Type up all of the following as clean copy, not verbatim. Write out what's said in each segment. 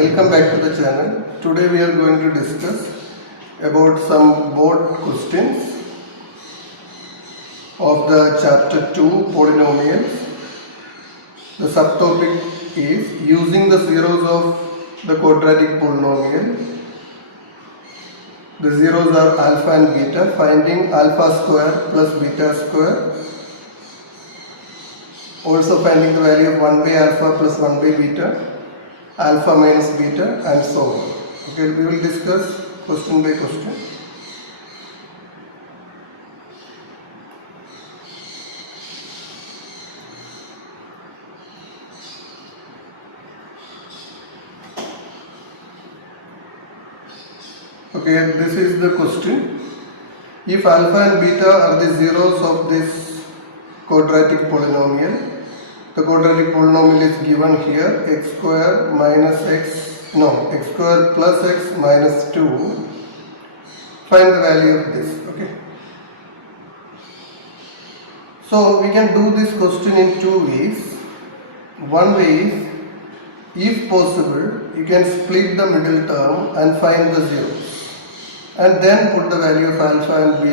Welcome back to the channel. Today we are going to discuss about some board questions of the chapter 2 Polynomials. The subtopic is using the zeros of the quadratic polynomial. The zeros are alpha and beta, finding alpha square plus beta square. Also finding the value of 1 by alpha plus 1 by beta, alpha minus beta, and so on. Okay, we will discuss question by question. Okay, this is the question. If alpha and beta are the zeros of this quadratic polynomial, the quadratic polynomial is given here, x square minus x square plus x minus 2. Find the value of this. Okay. So we can do this question in two ways. One way is, if possible, you can split the middle term and find the zeros, and then put the value of alpha and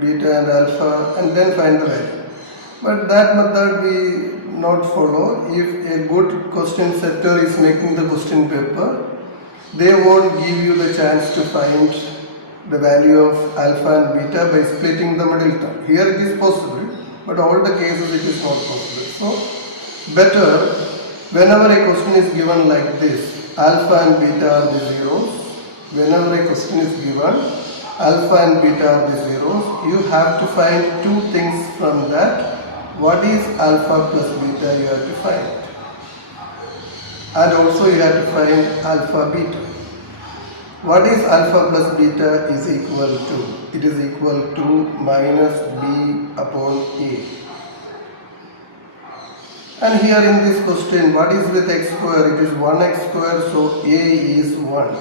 beta and alpha, and then find the value. But that method we not follow. If a good question setter is making the question paper, they won't give you the chance to find the value of alpha and beta by splitting the middle term. Here it is possible, but all the cases it is not possible. So better, whenever a question is given like this, alpha and beta are the zeros. Whenever a question is given, alpha and beta are the zeros, you have to find two things from that. What is alpha plus beta you have to find, and also you have to find alpha beta. What is alpha plus beta is equal to? It is equal to minus b upon a. And here in this question, what is with x square? It is 1x square, so a is 1.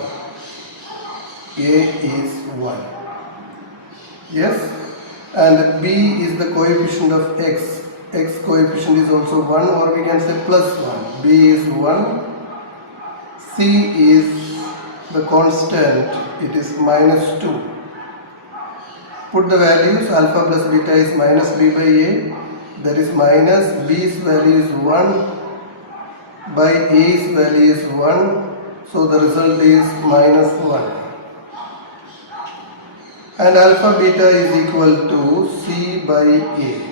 A is 1. Yes? And b is the coefficient of x. X coefficient is also 1, or we can say plus 1. b is 1. C is the constant, it is minus 2. Put the values, alpha plus beta is minus b by a, that is minus b's value is 1 by a's value is 1, so the result is minus 1. And alpha beta is equal to c by a.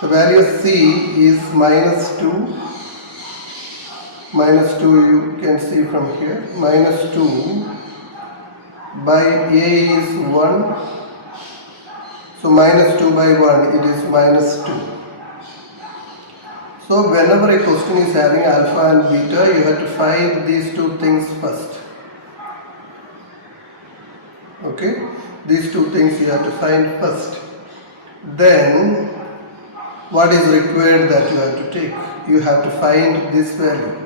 The value of c is minus 2. Minus 2 you can see from here. Minus 2 by a is 1. So minus 2 by 1, it is minus 2. So whenever a question is having alpha and beta, you have to find these two things first. Okay, these two things you have to find first. Then what is required that you have to take? You have to find this value,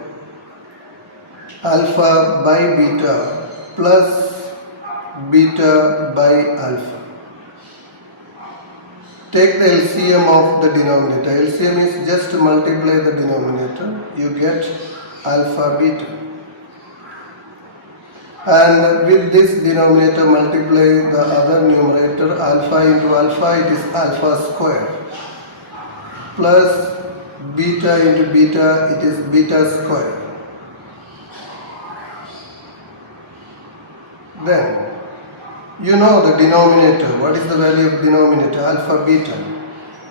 alpha by beta plus beta by alpha. Take the LCM of the denominator. LCM is just to multiply the denominator. You get alpha beta. And with this denominator multiply the other numerator, alpha into alpha, it is alpha square. Plus beta into beta, it is beta square. Then you know the denominator. What is the value of denominator? Alpha beta.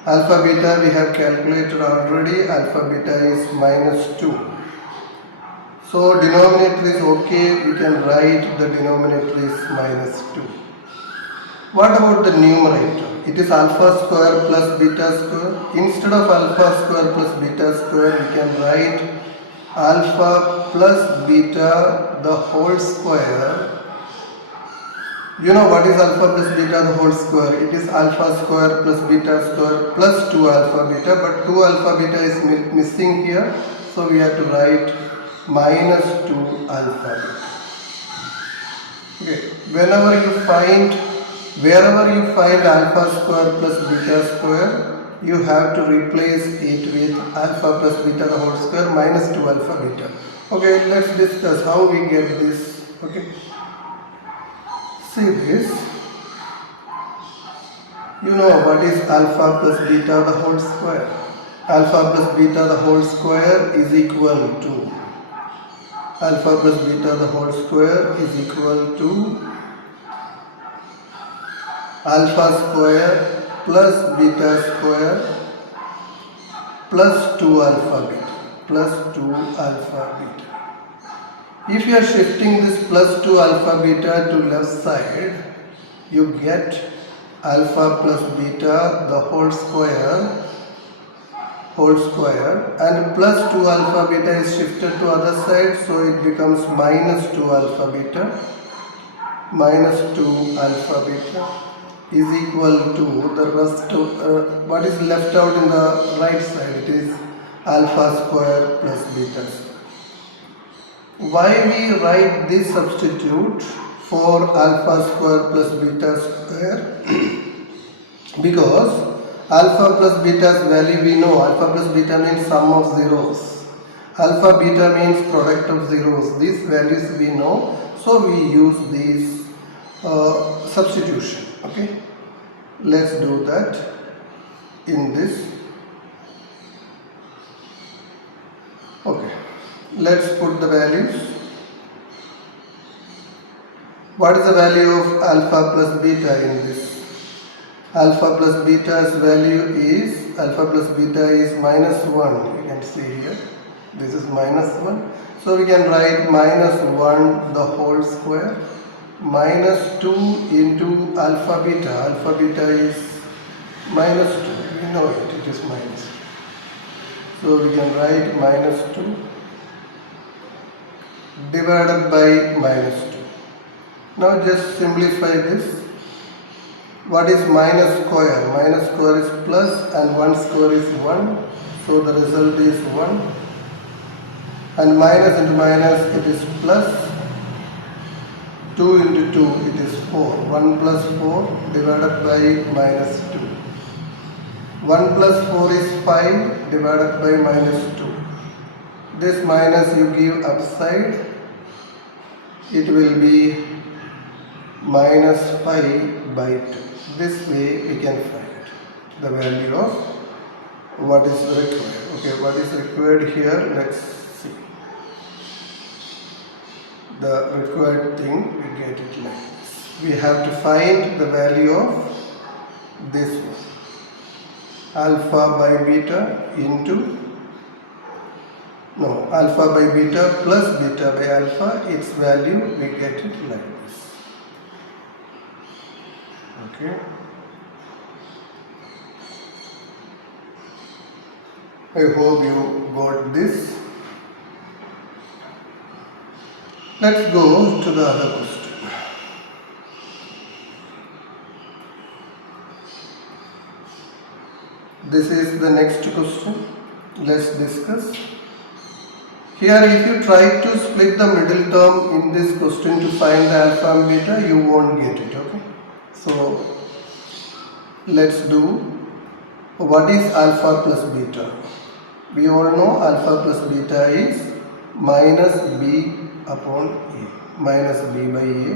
Alpha beta we have calculated already. Alpha beta is minus 2. So denominator is okay. We can write the denominator is minus 2. What about the numerator? It is alpha square plus beta square. Instead of alpha square plus beta square, we can write alpha plus beta the whole square. You know what is alpha plus beta the whole square? It is alpha square plus beta square plus 2 alpha beta, but 2 alpha beta is missing here, so we have to write minus 2 alpha beta. Okay, wherever you find alpha square plus beta square, you have to replace it with alpha plus beta the whole square minus 2 alpha beta. Okay, let's discuss how we get this. Okay, see this. You know what is alpha plus beta the whole square? Alpha plus beta the whole square is equal to alpha plus beta the whole square is equal to alpha square plus beta square plus 2 alpha beta plus 2 alpha beta. If you are shifting this plus 2 alpha beta to left side, you get alpha plus beta the whole square and plus 2 alpha beta is shifted to other side, so it becomes minus 2 alpha beta is equal to the rest of what is left out in the right side. It is alpha square plus beta square. Why we write this substitute for alpha square plus beta square? Because alpha plus beta's value we know. Alpha plus beta means sum of zeros. Alpha beta means product of zeros. These values we know, so we use these substitution. Okay, let's do that in this. Okay, let's put the values. What is the value of alpha plus beta in this? Alpha plus beta's value is, alpha plus beta is minus 1. You can see here, this is minus 1. So we can write minus 1 the whole square minus 2 into alpha beta. Alpha beta is minus 2. You know it is minus 2. So we can write minus 2 divided by minus 2. Now just simplify this. What is minus square? Minus square is plus and 1 square is 1. So the result is 1. And minus into minus, it is plus. 2 into 2, it is 4. 1 plus 4 divided by minus 2. 1 plus 4 is 5 divided by minus 2. This minus you give upside. It will be minus 5 by 2. This way we can find the value of what is required. Okay, what is required here? Let's see. The required thing, we get it like this. We have to find the value of this one. Alpha by beta into, no, alpha by beta plus beta by alpha, its value, we get it like this. Okay. I hope you got this. Let's go to the other question. This is the next question. Let's discuss. Here, if you try to split the middle term in this question to find the alpha and beta, you won't get it. Okay. So let's do what is alpha plus beta. We all know alpha plus beta is minus b upon a, minus b by a.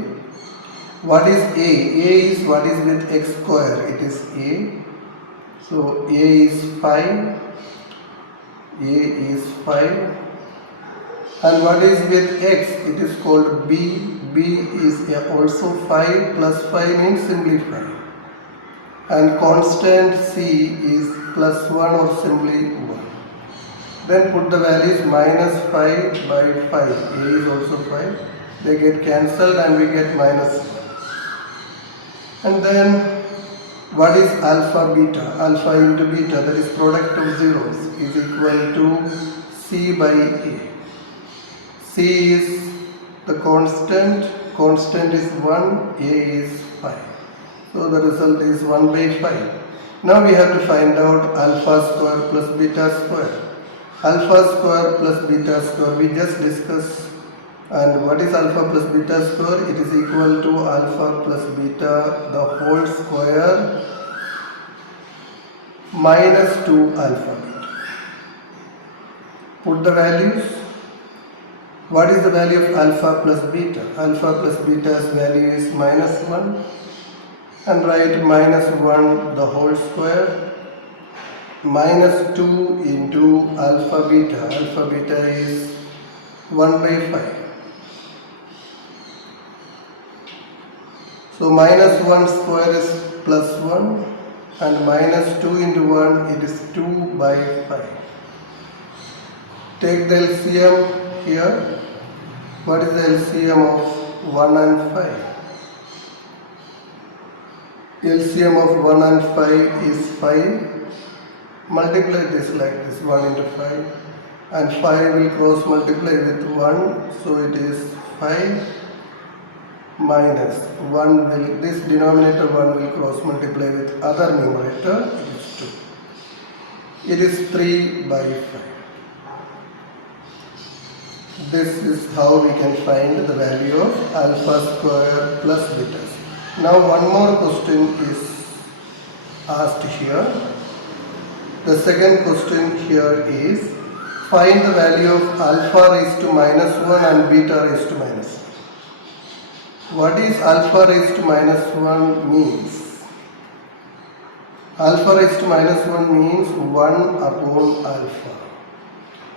What is a? A is what is with x square, it is a. So a is 5, a is 5. And what is with x? It is called b. B is also 5 plus 5 means simply 5. And constant c is plus 1 or simply 1. Then put the values minus 5 by 5. A is also 5. They get cancelled and we get minus 1. And then what is alpha beta? Alpha into beta, that is product of zeros, is equal to c by a. C is the constant is 1, a is 5. So the result is 1 by 5. Now we have to find out alpha square plus beta square. Alpha square plus beta square we just discussed. And what is alpha plus beta square? It is equal to alpha plus beta the whole square minus 2 alpha beta. Put the values. What is the value of alpha plus beta? Alpha plus beta's value is minus 1, and write minus 1 the whole square, minus 2 into alpha beta. Alpha beta is 1 by 5. So minus 1 square is plus 1, and minus 2 into 1, it is 2 by 5. Take the LCM here. What is the LCM of 1 and 5? LCM of 1 and 5 is 5. Multiply this like this, 1 into 5. And 5 will cross multiply with 1. So it is 5 minus 1 will, this denominator 1 will cross multiply with other numerator, it is 2. It is 3 by 5. This is how we can find the value of alpha square plus beta. Now one more question is asked here. The second question here is, find the value of alpha raised to minus 1 and beta raised to minus 1. What is alpha raised to minus 1 means? Alpha raised to minus 1 means 1 upon alpha.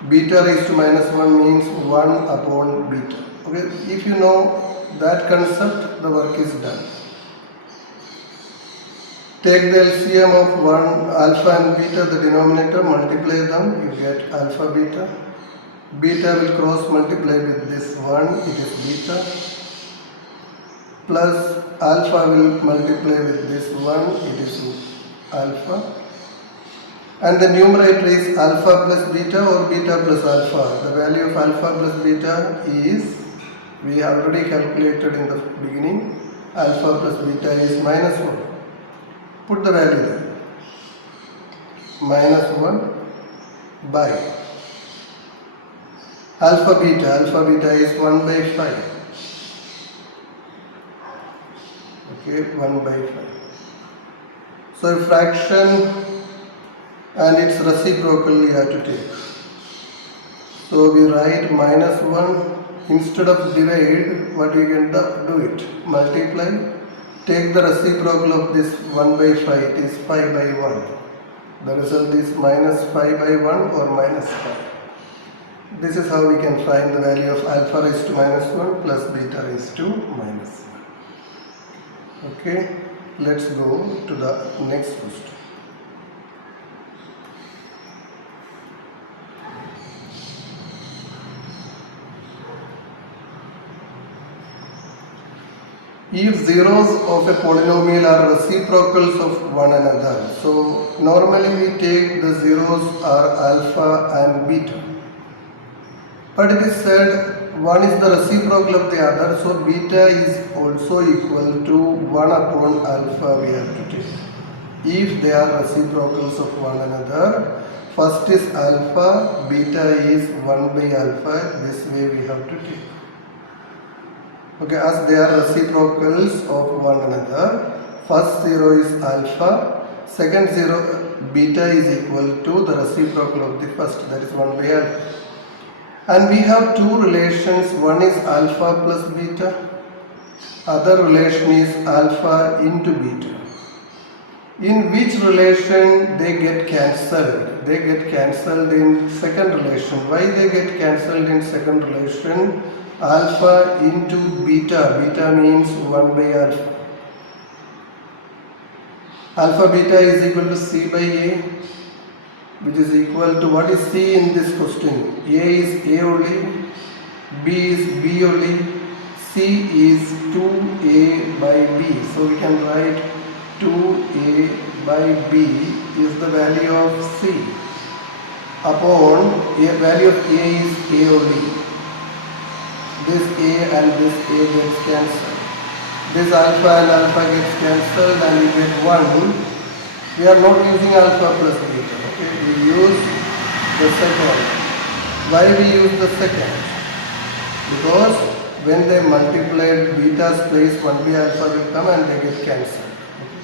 Beta raised to minus 1 means 1 upon beta. Okay, if you know that concept, the work is done. Take the LCM of 1 alpha and beta, the denominator, multiply them, you get alpha beta. Beta will cross multiply with this 1, it is beta. Plus alpha will multiply with this 1, it is alpha. And the numerator is alpha plus beta or beta plus alpha. The value of alpha plus beta is, we have already calculated in the beginning, alpha plus beta is minus 1. Put the value there. Minus 1 by alpha beta. Alpha beta is 1 by 5. Okay, 1 by 5. So a fraction and its reciprocal we have to take. So we write minus 1. Instead of divide, what you can do it? Multiply. Take the reciprocal of this 1 by 5, it is 5 by 1. The result is minus 5 by 1 or minus 5. This is how we can find the value of alpha raised to minus 1 plus beta raised to minus 1. Okay, let's go to the next question. If zeros of a polynomial are reciprocals of one another, so normally we take the zeros are alpha and beta. But it is said one is the reciprocal of the other, so beta is also equal to 1 upon alpha we have to take. If they are reciprocals of one another, first is alpha, beta is 1 by alpha, this way we have to take. Okay, as they are reciprocals of one another, first zero is alpha, second zero beta is equal to the reciprocal of the first, that is 1 by alpha. And we have two relations, one is alpha plus beta, other relation is alpha into beta. In which relation they get cancelled? They get cancelled in second relation. Why they get cancelled in second relation? Alpha into beta, beta means 1 by alpha. Alpha beta is equal to C by A, which is equal to, what is C in this question? A is A only, B is B only, C is 2A by B. So we can write 2A by B is the value of C upon A, value of A is A only. This A and this A gets cancelled. This alpha and alpha gets cancelled and we get 1. We are not using alpha plus beta. Okay, we use the second. Why we use the second? Because when they multiplied, beta's place 1 by alpha will come and they get cancelled. Okay.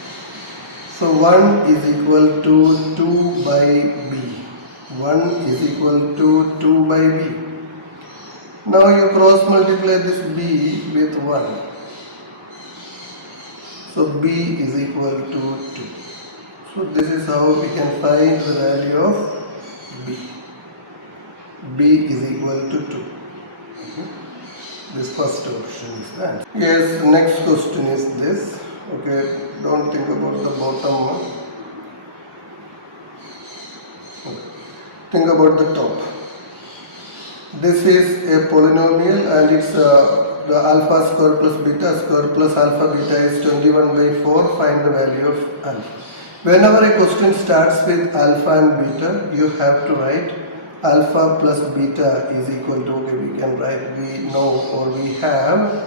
So 1 is equal to 2 by b. 1 is equal to 2 by b. Now you cross multiply this b with 1. So b is equal to 2. So this is how we can find the value of b. b is equal to 2. This first option is that. Yes, next question is this. Okay, don't think about the bottom one. Okay. Think about the top. This is a polynomial and it's the alpha square plus beta square plus alpha beta is 21 by 4. Find the value of alpha. Whenever a question starts with alpha and beta, you have to write alpha plus beta is equal to, okay, we can write, we know or we have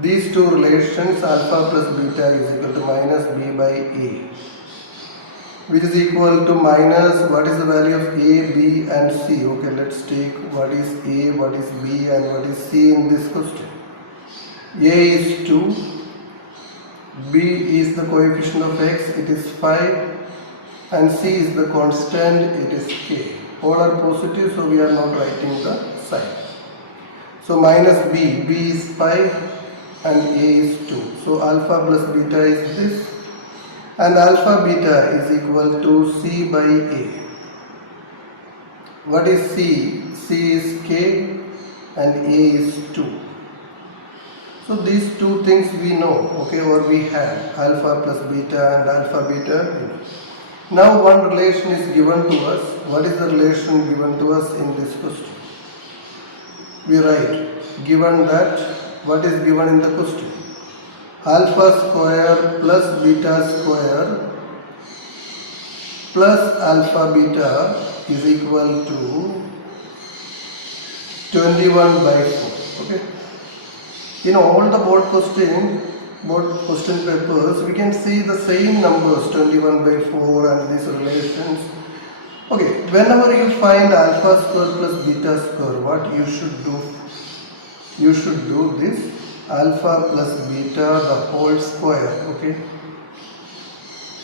these two relations, alpha plus beta is equal to minus b by a, which is equal to minus, what is the value of a, b and c? Okay, let's take what is a, what is b and what is c in this question. A is 2, b is the coefficient of x, it is 5, and c is the constant, it is k. All are positive, so we are not writing the sign. So minus b, b is 5 and a is 2. So alpha plus beta is this, and alpha beta is equal to c by a. What is c? c is k and a is 2. So these two things we know, okay, or we have alpha plus beta and alpha beta. Now one relation is given to us. What is the relation given to us in this question? We write, given that, what is given in the question? Alpha square plus beta square plus alpha beta is equal to 21 by 4. Okay. In all the board question papers, we can see the same numbers, 21 by 4 and these relations. Okay, whenever you find alpha square plus beta square, what you should do? You should do this alpha plus beta the whole square. Okay.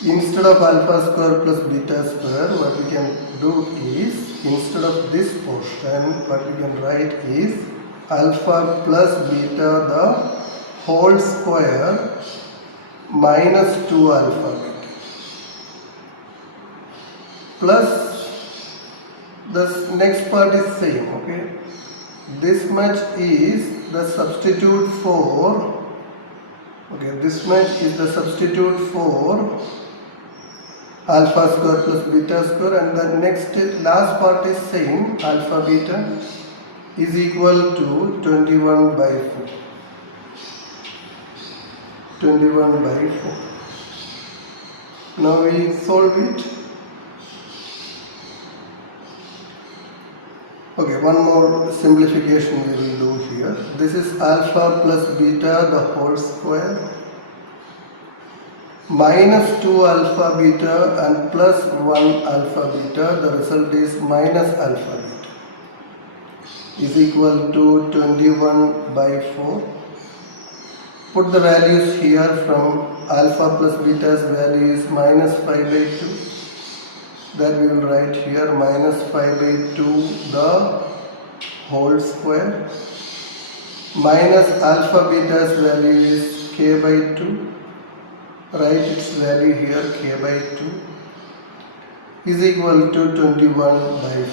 Instead of alpha square plus beta square, what we can do is, instead of this portion, what we can write is alpha plus beta the whole square minus 2 alpha beta plus the next part is same. Okay, this much is the substitute for, okay, this much is the substitute for alpha square plus beta square, and the next last part is same, alpha beta is equal to 21 by 4. 21 by 4. Now we solve it. Okay, one more simplification we will do here. This is alpha plus beta the whole square minus 2 alpha beta and plus 1 alpha beta. The result is minus alpha beta is equal to 21 by 4. Put the values here. From alpha plus beta's value is minus 5 by 2. That we will write here minus 5 by 2 the whole square. Minus alpha beta's value is k by 2. Write its value here, k by 2 is equal to 21 by 4.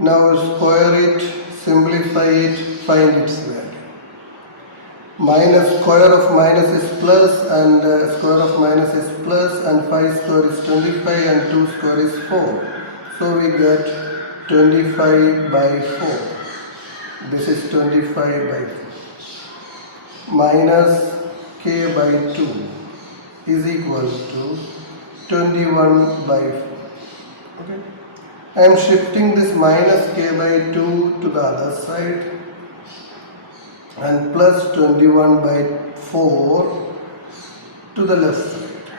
Now square it, simplify it, find its value. Minus square of minus is plus and square of minus is plus, and 5 square is 25 and 2 square is 4. So we get 25 by 4. This is 25 by 4. Minus k by 2 is equal to 21 by 4. Okay. I am shifting this minus k by 2 to the other side and plus 21 by 4 to the left side.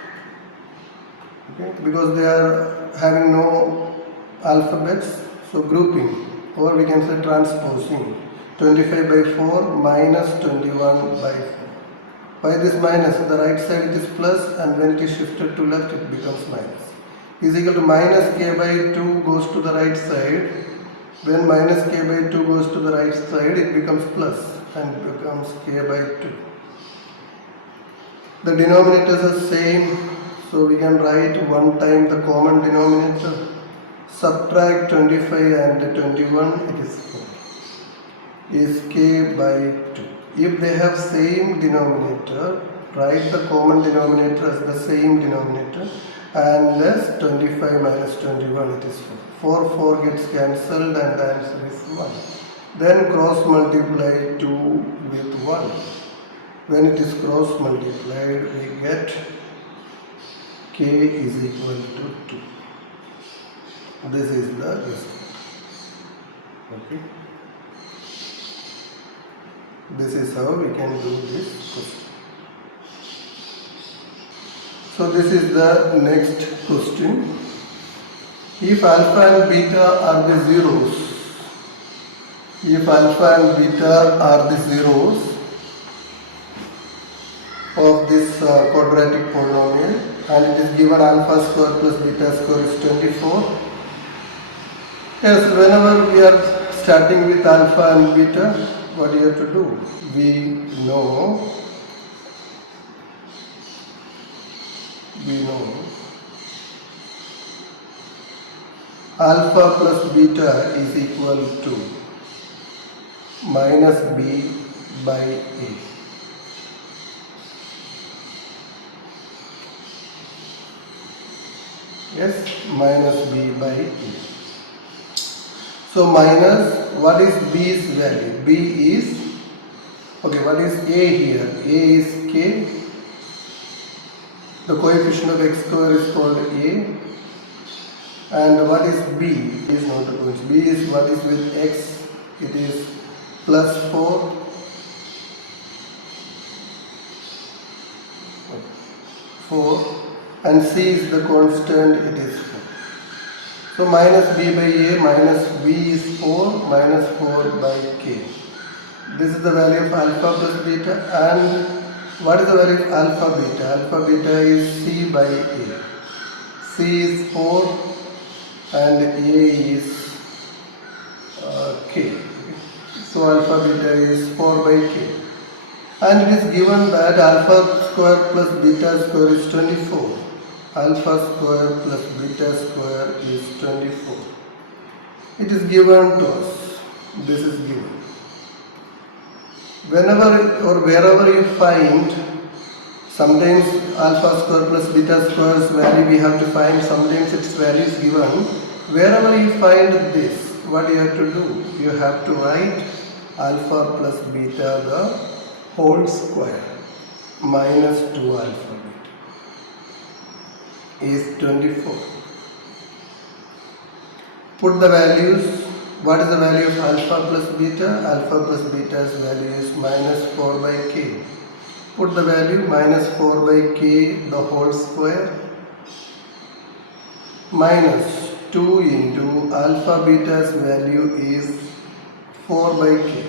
Okay. Because they are having no alphabets, so grouping, or we can say transposing. 25 by 4 minus 21 by 4. Why this minus? The right side it is plus, and when it is shifted to left it becomes minus. Is equal to minus k by 2 goes to the right side. When minus k by 2 goes to the right side, it becomes plus and becomes k by 2. The denominators are same, so we can write one time the common denominator. Subtract 25 and 21, it is 4. Is k by 2. If they have same denominator, write the common denominator as the same denominator, and less 25 minus 21, it is 4. 4 gets cancelled and the answer is 1. Then cross multiply 2 with 1. When it is cross multiplied, we get k is equal to 2. This is the result. Okay. This is how we can do this question. So this is the next question. If alpha and beta are the zeros, if alpha and beta are the zeros of this quadratic polynomial, and it is given alpha square plus beta square is 24. Yes, whenever we are starting with alpha and beta, what do you have to do? We know alpha plus beta is equal to minus b by a. Yes, minus b by a. So minus, what is b's value? B is, okay, what is a here? A is k. The coefficient of x square is called a. And what is b? B is not a coefficient. B is what is with x? It is plus 4. 4. And c is the constant, it is 4. So minus b by a minus b is 4 minus 4 by k. This is the value of alpha plus beta. And what is the value of alpha beta? Alpha beta is c by a. C is 4 and a is k. So alpha beta is 4 by k. And it is given that alpha square plus beta square is 24. Alpha square plus beta square is 24. It is given to us. This is given. Whenever or wherever you find, sometimes alpha square plus beta square's value we have to find, sometimes its value is given. Wherever you find this, what you have to do? You have to write alpha plus beta the whole square minus 2 alpha beta is 24. Put the values. What is the value of alpha plus beta? Alpha plus beta's value is minus 4 by k. Put the value minus 4 by k the whole square minus 2 into alpha beta's value is 4 by k.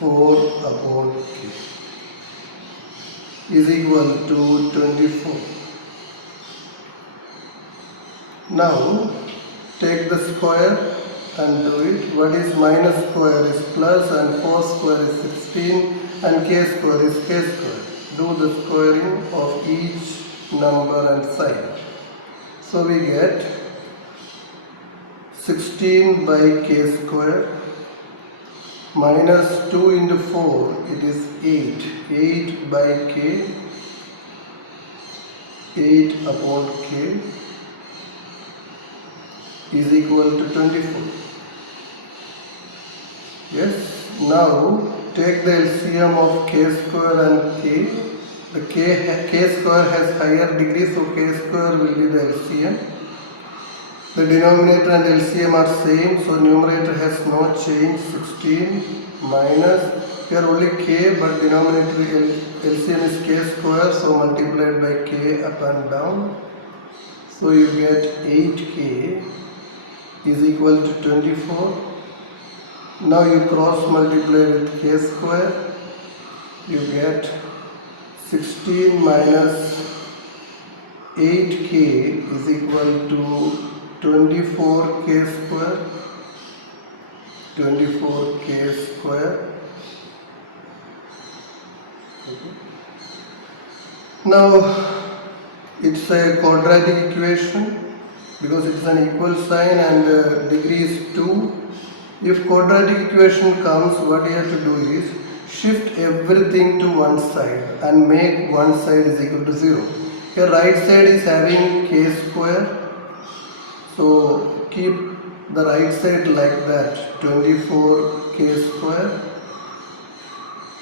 4 upon k is equal to 24. Now take the square and do it. What is minus square is plus and 4 square is 16 and k square is k square. Do the squaring of each number and sign. So we get 16 by k square minus 2 into 4, it is 8. 8 by k, 8 upon k is equal to 24. Yes, now take the LCM of k square and k. The k square has higher degree, so k square will be the LCM. The denominator and LCM are same, so numerator has no change. 16 minus, here only k, but denominator LCM is k square, so multiplied by k up and down. So you get 8k is equal to 24. Now you cross multiply with k square, you get 16 minus 8k is equal to 24k square. 24k square. Okay. Now it's a quadratic equation because it's an equal sign and degree is 2. If quadratic equation comes, what you have to do is shift everything to one side and make one side is equal to 0. Your right side is having k square, so keep the right side like that, 24k square.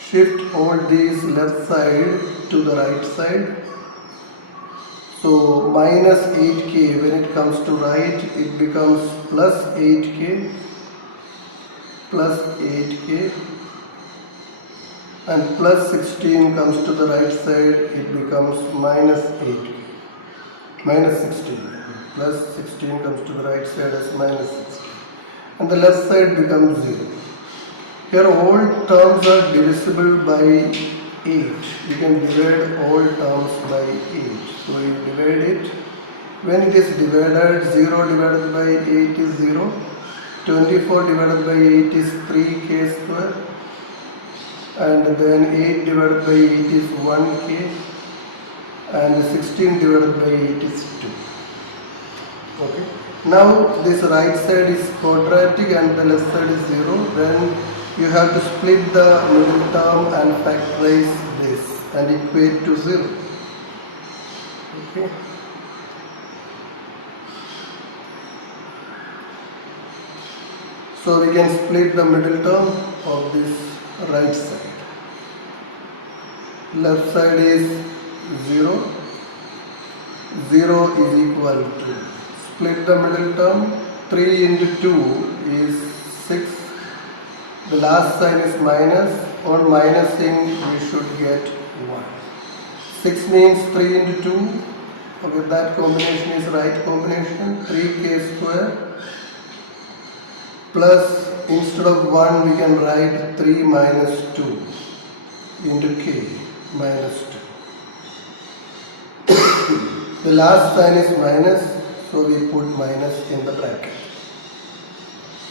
Shift all these left side to the right side. So minus 8k, when it comes to right, it becomes plus 8k, plus 8k, and plus 16 comes to the right side, it becomes minus 8k, minus 16. Plus 16 comes to the right side as minus 16, and the left side becomes 0. Here all terms are divisible by 8. You can divide all terms by 8. So you divide it. When it is divided, 0 divided by 8 is 0. 24 divided by 8 is 3k square. And then 8 divided by 8 is 1k. And 16 divided by 8 is 2. Okay. Now this right side is quadratic and the left side is 0. Then you have to split the middle term and factorize this and equate to 0. Okay. So we can split the middle term of this right side. Left side is 0. 0 is equal to, split the middle term, 3 into 2 is 6. The last sign is minus. On minusing we should get 1. 6 means 3 into 2. Okay, that combination is right combination. 3k square plus, instead of 1 we can write 3 minus 2 into k minus 2. The last sign is minus, so we put minus in the bracket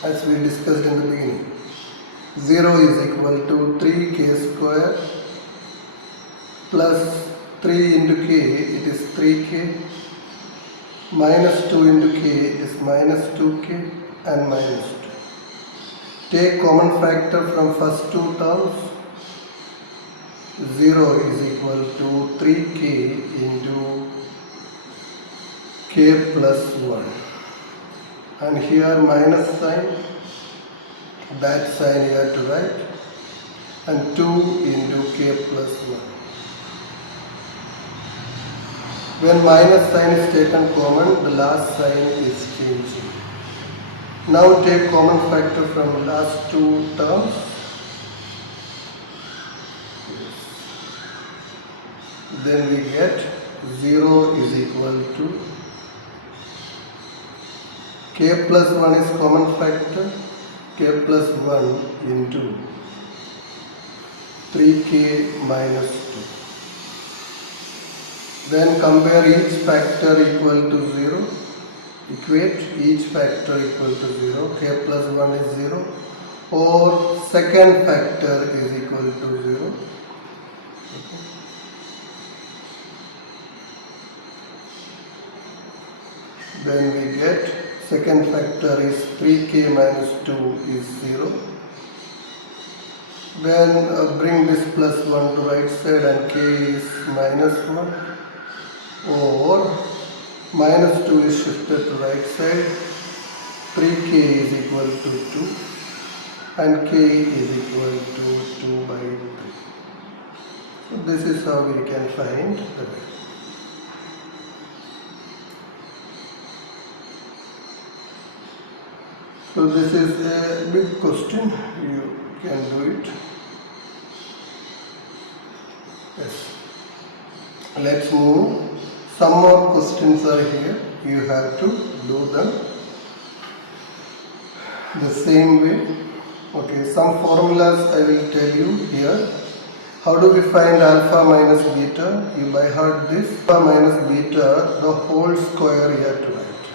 as we discussed in the beginning. 0 is equal to 3k square plus 3 into k, it is 3k, minus 2 into k is minus 2k and minus 2. Take common factor from first two terms. 0 is equal to 3k into k plus 1. And here minus sign, that sign you have to write, and 2 into k plus 1. When minus sign is taken common, the last sign is changing. Now take common factor from last two terms. Then we get 0 is equal to k plus 1 is common factor, k plus 1 into 3k minus 2. Then compare each factor equal to 0. Equate each factor equal to 0. K plus 1 is 0. Or second factor is equal to 0. Okay. Then we get second factor is 3k minus 2 is 0. Then bring this plus 1 to right side and k is minus 1. Or minus 2 is shifted to right side. 3k is equal to 2 and k is equal to 2 by 3. So this is how we can find the value. So this is a big question, you can do it. Yes. Let's move. Some more questions are here, you have to do them the same way. Okay, some formulas I will tell you here. How do we find alpha minus beta? You by heart this. Alpha minus beta, the whole square you have to write.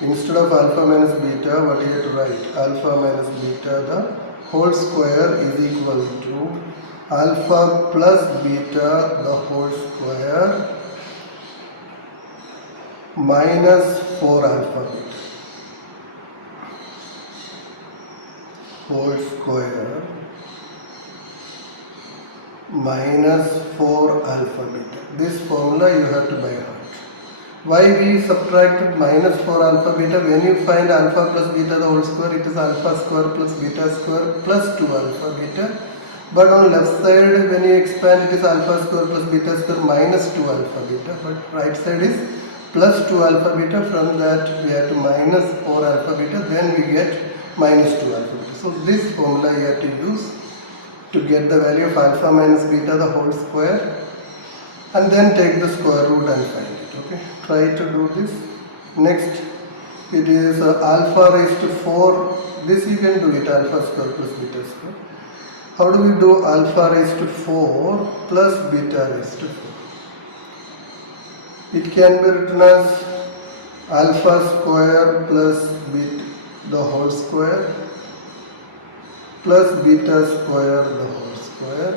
Instead of alpha minus beta, what you have to write? Alpha minus beta, the whole square is equal to alpha plus beta, the whole square, minus 4 alpha beta. Whole square minus 4 alpha beta. This formula you have to by heart. Why we subtracted minus 4 alpha beta? When you find alpha plus beta the whole square, it is alpha square plus beta square plus 2 alpha beta. But on left side, when you expand, it is alpha square plus beta square minus 2 alpha beta. But right side is plus 2 alpha beta. From that we have to minus 4 alpha beta. Then we get minus 2 alpha beta. So this formula you have to use to get the value of alpha minus beta the whole square, and then take the square root and find it. Okay, try to do this. Next, it is alpha raised to 4. This you can do it, alpha square plus beta square. How do we do alpha raised to 4 plus beta raised to 4? It can be written as alpha square plus beta the whole square plus beta square the whole square.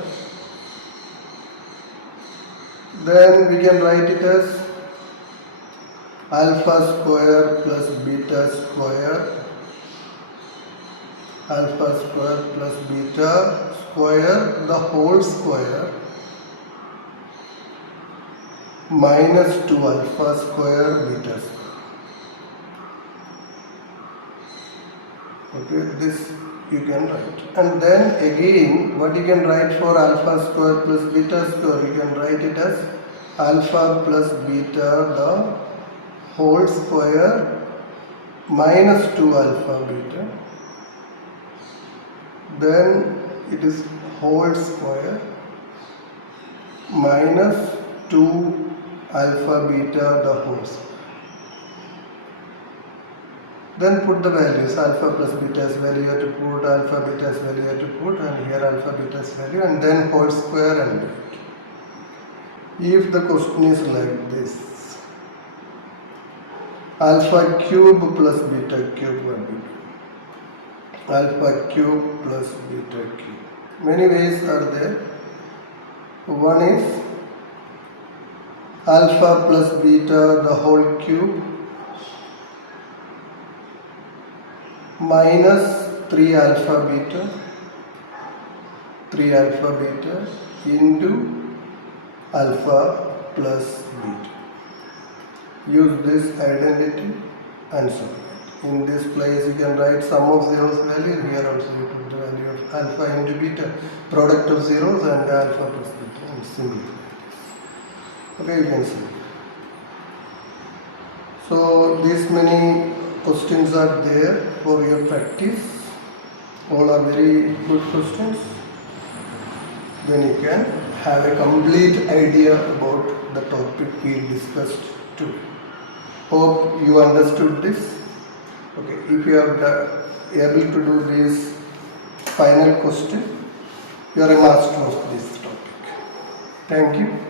Then we can write it as alpha square plus beta square, alpha square plus beta square the whole square, minus 2 alpha square beta square. Okay, this you can write. And then again, what you can write for alpha square plus beta square, you can write it as alpha plus beta the whole square minus 2 alpha beta. Then it is whole square minus 2 alpha beta the whole square. Then put the values, alpha plus beta's value you have to put, alpha beta's value you have to put, and here alpha beta's value, and then whole square and do it. If the question is like this, alpha cube plus beta cube, what will be? Alpha cube plus beta cube. Many ways are there. One is alpha plus beta the whole cube minus 3 alpha beta into alpha plus beta. Use this identity and so on. In this place you can write sum of zeros value. Here also you put the value of alpha into beta, product of zeros and alpha plus beta, and simplify this. Okay, you can see. So these many questions are there for your practice. All are very good questions. Then you can have a complete idea about the topic we discussed too. Hope you understood this. Okay, if you are able to do this final question, you are a master of this topic. Thank you.